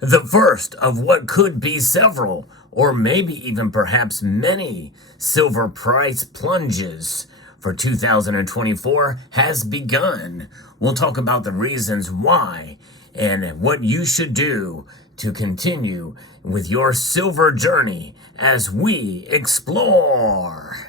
the first of what could be several, or maybe even perhaps many, silver price plunges for 2024 has begun. We'll talk about the reasons why and what you should do to continue with your silver journey as we explore.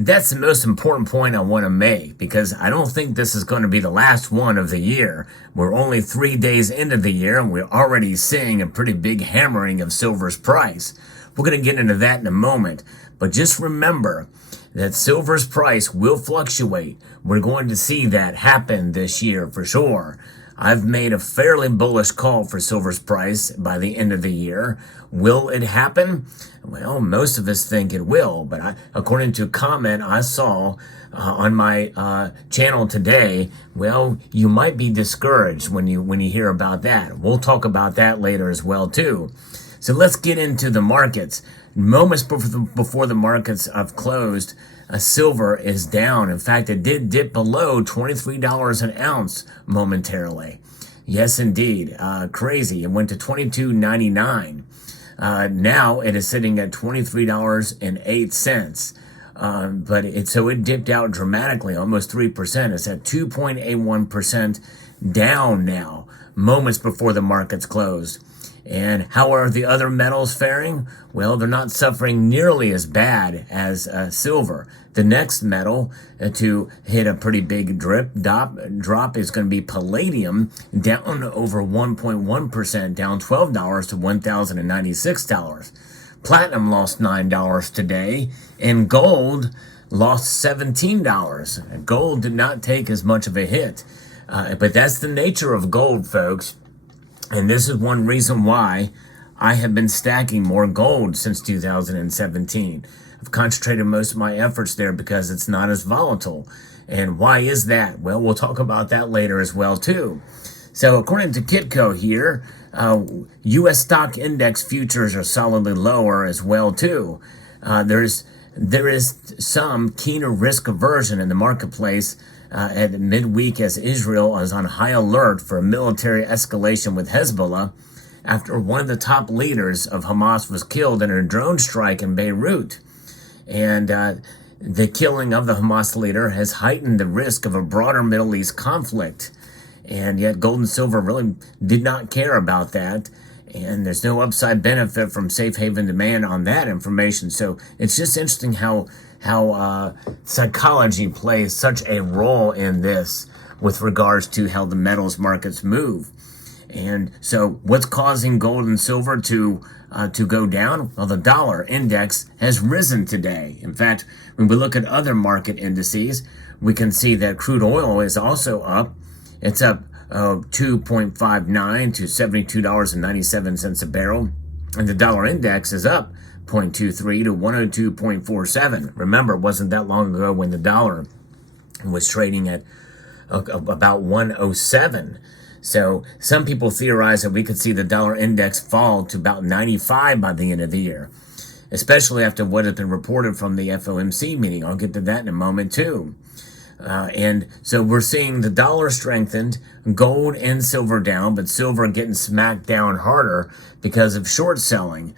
That's the most important point I want to make, because I don't think this is going to be the last one of the year. We're only 3 days into the year and we're already seeing a pretty big hammering of silver's price. We're going to get into that in a moment, but just remember that silver's price will fluctuate. We're going to see that happen this year for sure. I've made a fairly bullish call for silver's price by the end of the year. Will it happen? Well, most of us think it will, but according to a comment I saw on my channel today, well, you might be discouraged when you hear about that. We'll talk about that later as well too. So let's get into the markets. Moments before the markets have closed, silver is down. In fact, it did dip below $23 an ounce momentarily. Yes, indeed. Crazy. It went to $22.99. Now it is sitting at $23.08. But it dipped out dramatically, almost 3%. It's at 2.81% down now, moments before the markets closed. And how are the other metals faring? Well, they're not suffering nearly as bad as silver. The next metal to hit a pretty big drop is going to be palladium, down over 1.1%, down $12 to $1,096. Platinum lost $9 today, and gold lost $17. Gold did not take as much of a hit. But that's the nature of gold, folks. And this is one reason why I have been stacking more gold since 2017. I've concentrated most of my efforts there because it's not as volatile. And why is that? Well, we'll talk about that later as well too. So according to Kitco here, U.S. stock index futures are solidly lower as well too. There is some keener risk aversion in the marketplace at midweek as Israel is on high alert for a military escalation with Hezbollah after one of the top leaders of Hamas was killed in a drone strike in Beirut. And the killing of the Hamas leader has heightened the risk of a broader Middle East conflict. And yet gold and silver really did not care about that. And there's no upside benefit from safe haven demand on that information. So it's just interesting how psychology plays such a role in this with regards to how the metals markets move. And so what's causing gold and silver to go down? Well, the dollar index has risen today. In fact, when we look at other market indices, we can see that crude oil is also up. It's up 2.59 to $72.97 a barrel. And the dollar index is up 0.23 to 102.47. Remember, it wasn't that long ago when the dollar was trading at about 107. So some people theorize that we could see the dollar index fall to about 95 by the end of the year, especially after what has been reported from the FOMC meeting. I'll get to that in a moment too. And so we're seeing the dollar strengthened, gold and silver down, but silver getting smacked down harder because of short selling,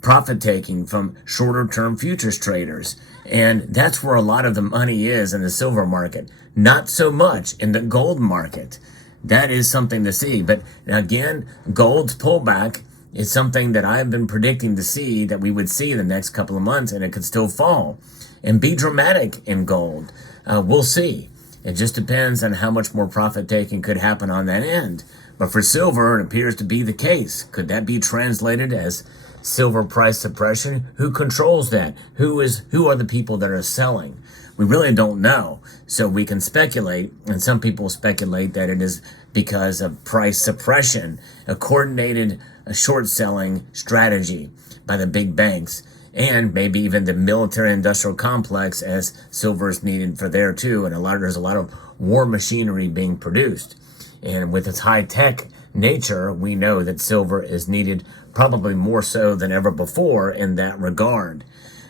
profit taking from shorter term futures traders. And that's where a lot of the money is in the silver market, not so much in the gold market. That is something to see. But again, gold's pullback is something that I've been predicting to see, that we would see in the next couple of months, and it could still fall and be dramatic in gold. We'll see. It just depends on how much more profit taking could happen on that end. But for silver, it appears to be the case. Could that be translated as silver price suppression? Who controls that? Who are the people that are selling? We really don't know. So we can speculate, and some people speculate that it is because of price suppression, a coordinated short selling strategy by the big banks, and maybe even the military industrial complex, as silver is needed for there too. And there's a lot of war machinery being produced. And with its high tech nature, we know that silver is needed probably more so than ever before in that regard.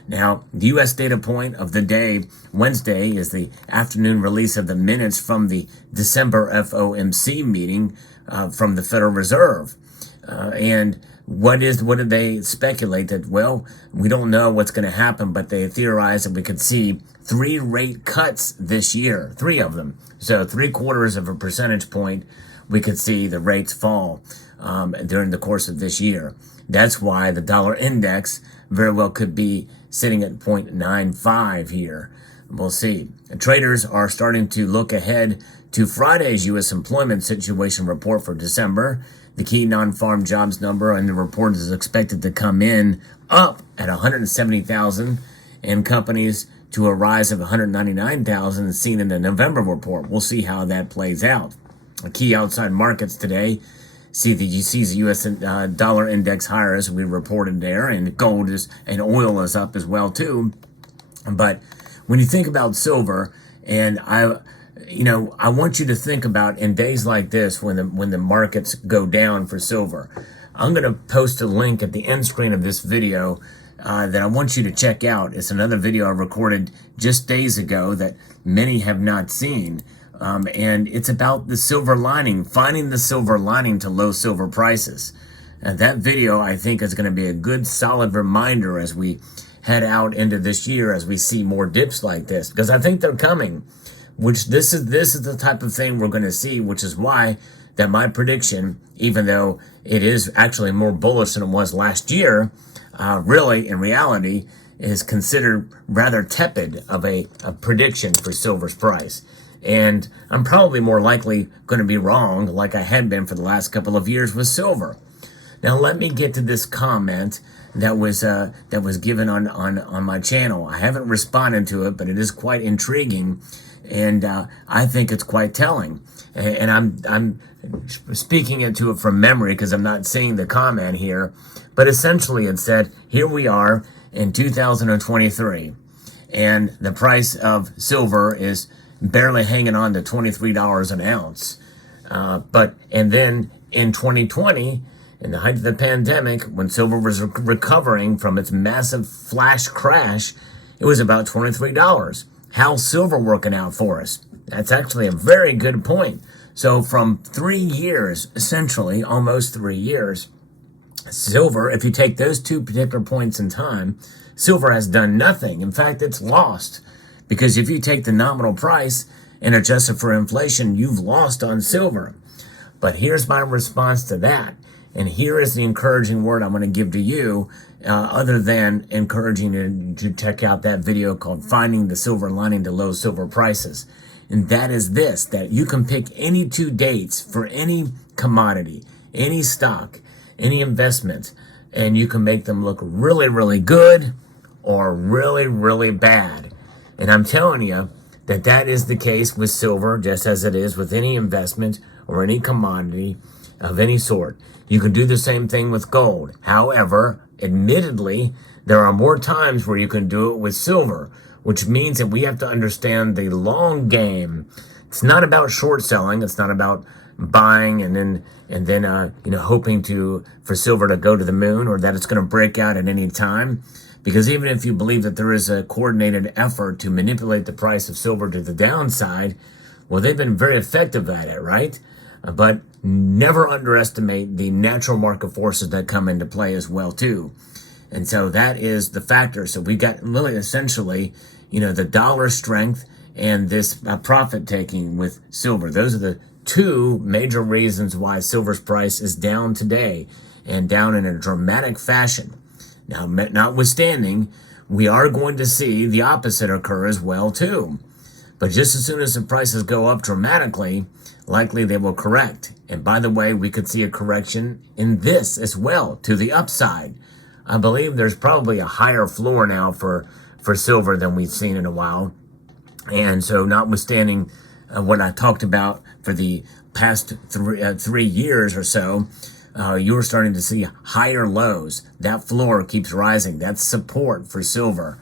Now, the U.S. data point of the day, Wednesday, is the afternoon release of the minutes from the December FOMC meeting from the Federal Reserve. And what did they speculate that, well, we don't know what's going to happen, but they theorized that we could see 3 rate cuts this year, 3 of them. So 3/4 of a percentage point, we could see the rates fall during the course of this year. That's why the dollar index very well could be sitting at 0.95 here. We'll see. Traders are starting to look ahead to Friday's U.S. employment situation report for December. The key non-farm jobs number in the report is expected to come in up at 170,000, and companies to a rise of 199,000 seen in the November report. We'll see how that plays out. Key outside markets today see the U.S. dollar index higher, as we reported there, and gold and oil is up as well too. But when you think about silver, and I want you to think about in days like this when the markets go down for silver. I'm going to post a link at the end screen of this video that I want you to check out. It's another video I recorded just days ago that many have not seen. And it's about the silver lining, finding the silver lining to low silver prices. And that video, I think, is going to be a good, solid reminder as we head out into this year, as we see more dips like this, because I think they're coming. Which this is the type of thing we're going to see, which is why that my prediction, even though it is actually more bullish than it was last year, really in reality is considered rather tepid of a prediction for silver's price. And I'm probably more likely going to be wrong, like I had been for the last couple of years with silver. Now let me get to this comment that was given on my channel. I haven't responded to it, but it is quite intriguing, and I think it's quite telling. And I'm speaking into it from memory because I'm not seeing the comment here. But essentially it said, here we are in 2023, and the price of silver is barely hanging on to $23 an ounce. And then in 2020, in the height of the pandemic, when silver was recovering from its massive flash crash, it was about $23. How's silver working out for us? That's actually a very good point. So from 3 years, essentially almost 3 years, silver, if you take those two particular points in time, silver has done nothing. In fact, it's lost. Because if you take the nominal price and adjust it for inflation, you've lost on silver. But here's my response to that. And here is the encouraging word I'm going to give to you, other than encouraging you to check out that video called Finding the Silver Lining to Low Silver Prices. And that is this, that you can pick any 2 dates for any commodity, any stock, any investment, and you can make them look really, really good or really, really bad. And I'm telling you that that is the case with silver, just as it is with any investment or any commodity of any sort. You can do the same thing with gold. However, admittedly, there are more times where you can do it with silver, which means that we have to understand the long game. It's not about short selling. It's not about buying and then hoping for silver to go to the moon, or that it's going to break out at any time. Because even if you believe that there is a coordinated effort to manipulate the price of silver to the downside, well, they've been very effective at it, right? But never underestimate the natural market forces that come into play as well, too. And so that is the factor. So we got really essentially, the dollar strength and this profit taking with silver. Those are the 2 major reasons why silver's price is down today, and down in a dramatic fashion. Now, notwithstanding, we are going to see the opposite occur as well, too. But just as soon as the prices go up dramatically, likely they will correct. And by the way, we could see a correction in this as well, to the upside. I believe there's probably a higher floor now for silver than we've seen in a while. And so notwithstanding what I talked about for the past 3 years or so, you're starting to see higher lows. That floor keeps rising. That's support for silver.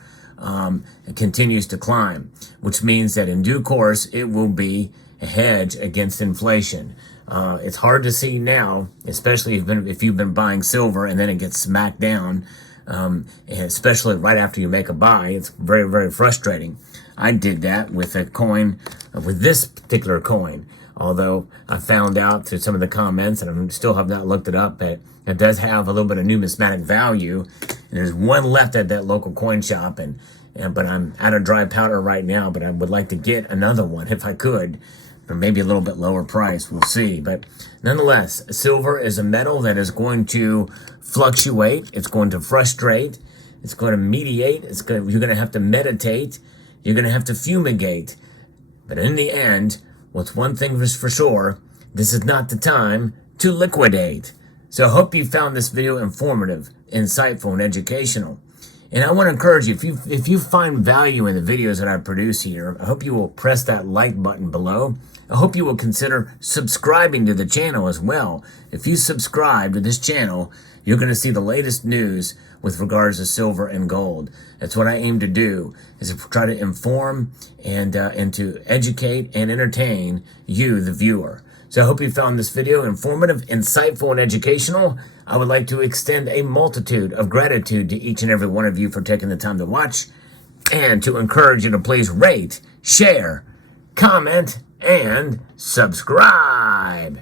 It continues to climb, which means that in due course, it will be a hedge against inflation. It's hard to see now, especially if you've been buying silver and then it gets smacked down, and especially right after you make a buy. It's very, very frustrating. I did that with a coin, with this particular coin. Although I found out through some of the comments, and I still have not looked it up, that it does have a little bit of numismatic value. And there's one left at that local coin shop, but I'm out of dry powder right now. But I would like to get another one if I could, or maybe a little bit lower price. We'll see. But nonetheless, silver is a metal that is going to fluctuate. It's going to frustrate. It's going to mediate. You're going to have to meditate. You're going to have to fumigate. But in the end, what's one thing is for sure, this is not the time to liquidate. So I hope you found this video informative, insightful, and educational. And I want to encourage you, if you find value in the videos that I produce here, I hope you will press that like button below. I hope you will consider subscribing to the channel as well. If you subscribe to this channel, you're going to see the latest news with regards to silver and gold. That's what I aim to do, is to try to inform and to educate and entertain you, the viewer. So I hope you found this video informative, insightful, and educational. I would like to extend a multitude of gratitude to each and every one of you for taking the time to watch, and to encourage you to please rate, share, comment, and subscribe.